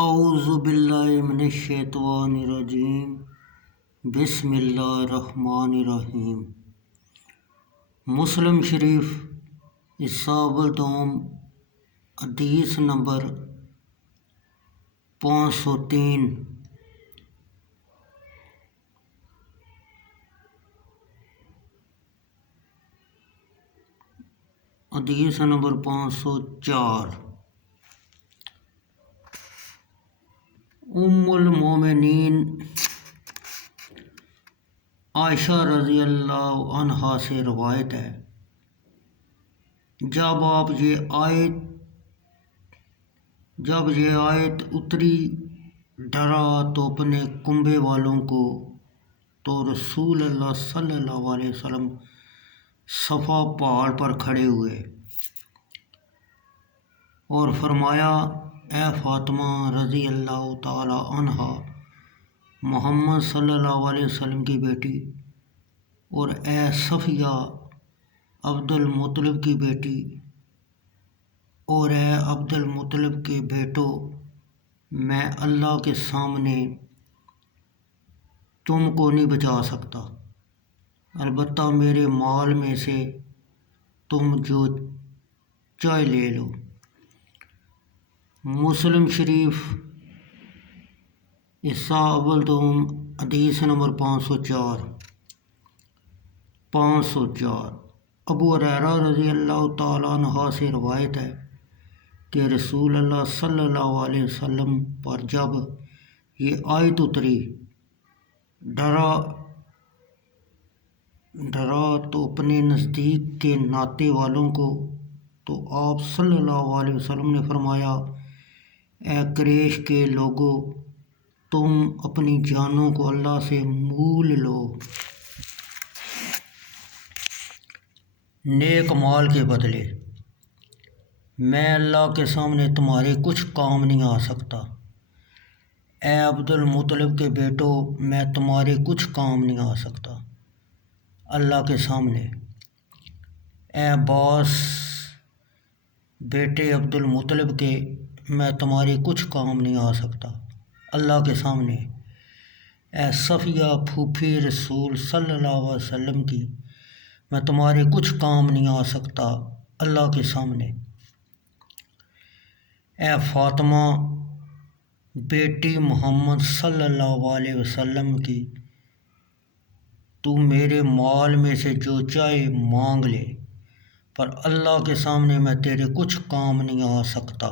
اعوذ باللہ من الشیطان الرجیم بسم اللہ الرحمن الرحیم۔ مسلم شریف اصحاب الدوم حدیث نمبر 503۔ حدیث نمبر 504۔ ام المومنین عائشہ رضی اللہ عنہا سے روایت ہے، جب یہ آیت اتری، ڈرا تو اپنے کنبے والوں کو، تو رسول اللہ صلی اللہ علیہ وسلم صفا پہاڑ پر کھڑے ہوئے اور فرمایا، اے فاطمہ رضی اللہ تعالی عنہا، محمد صلی اللہ علیہ وسلم کی بیٹی، اور اے صفیہ عبد المطلب کی بیٹی، اور اے عبد المطلب کے بیٹو، میں اللہ کے سامنے تم کو نہیں بچا سکتا، البتہ میرے مال میں سے تم جو چاہے لے لو۔ مسلم شریف اصحاب الدوم حدیث نمبر 504۔ ابو ہریرہ رضی اللہ تعالیٰ عنہ سے روایت ہے کہ رسول اللہ صلی اللہ علیہ وسلم پر جب یہ آیت اتری، ڈرا تو اپنے نزدیک کے ناطے والوں کو، تو آپ صلی اللہ علیہ وسلم نے فرمایا، اے قریش کے لوگو، تم اپنی جانوں کو اللہ سے مول لو نیک مال کے بدلے، میں اللہ کے سامنے تمہارے کچھ کام نہیں آ سکتا۔ اے عبد المطلب کے بیٹو، میں تمہارے کچھ کام نہیں آ سکتا اللہ کے سامنے۔ اے عباس بیٹے عبد المطلب کے، میں تمہارے کچھ کام نہیں آ سکتا اللہ کے سامنے۔ اے صفیہ پھوپھی رسول صلی اللہ علیہ وسلم کی، میں تمہارے کچھ کام نہیں آ سکتا اللہ کے سامنے۔ اے فاطمہ بیٹی محمد صلی اللہ علیہ وسلم کی، تو میرے مال میں سے جو چاہے مانگ لے، پر اللہ کے سامنے میں تیرے کچھ کام نہیں آ سکتا۔